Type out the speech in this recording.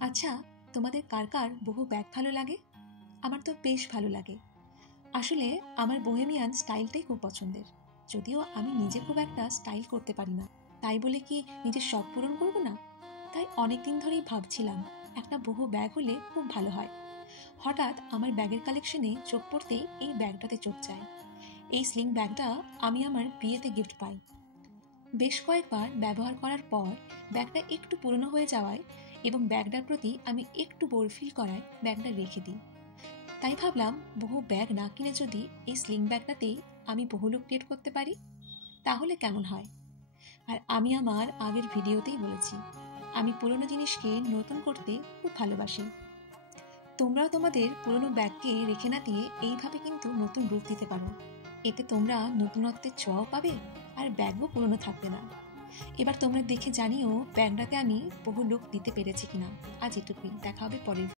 আচ্ছা, তোমাদের কার কার বহু ব্যাগ ভালো লাগে? আমার তো বেশ ভালো লাগে। আসলে আমার বোহেমিয়ান স্টাইলটাই খুব পছন্দের। যদিও আমি নিজে খুব একটা স্টাইল করতে পারি না, তাই বলে কি নিজের শখ পূরণ করব না? তাই অনেক দিন ধরেই ভাবছিলাম একটা বহু ব্যাগ হলে খুব ভালো হয়। হঠাৎ আমার ব্যাগের কালেকশনে চোখ পড়তেই এই ব্যাগটাতে চোখ যায়। এই স্লিং ব্যাগটা আমি আমার বিয়েতে গিফট পাই। বেশ কয়েকবার ব্যবহার করার পর ব্যাগটা একটু পুরনো হয়ে যাওয়ায় এবং ব্যাগটার প্রতি আমি একটু বোর ফিল করায় ব্যাগটা রেখে দিই। তাই ভাবলাম বহু ব্যাগ না কিনে যদি এই স্লিং ব্যাগটাতেই আমি বহু লুক ক্রিয়েট করতে পারি তাহলে কেমন হয়। আর আমি আমার আগের ভিডিওতেই বলেছি আমি পুরনো জিনিসকে নতুন করতে খুব ভালোবাসি। তোমরাও তোমাদের পুরনো ব্যাগকে রেখে না দিয়ে এইভাবে কিন্তু নতুন রূপ দিতে পারো। এতে তোমরা নতুনত্বের ছোঁয়াও পাবে আর ব্যাগও পুরনো থাকবে না। এবার তোমরা দেখে জানিও ব্যাগটাতে আমি বহু লুক দিতে পেরেছি কিনা। আজ এটুকুই, দেখা হবে পরের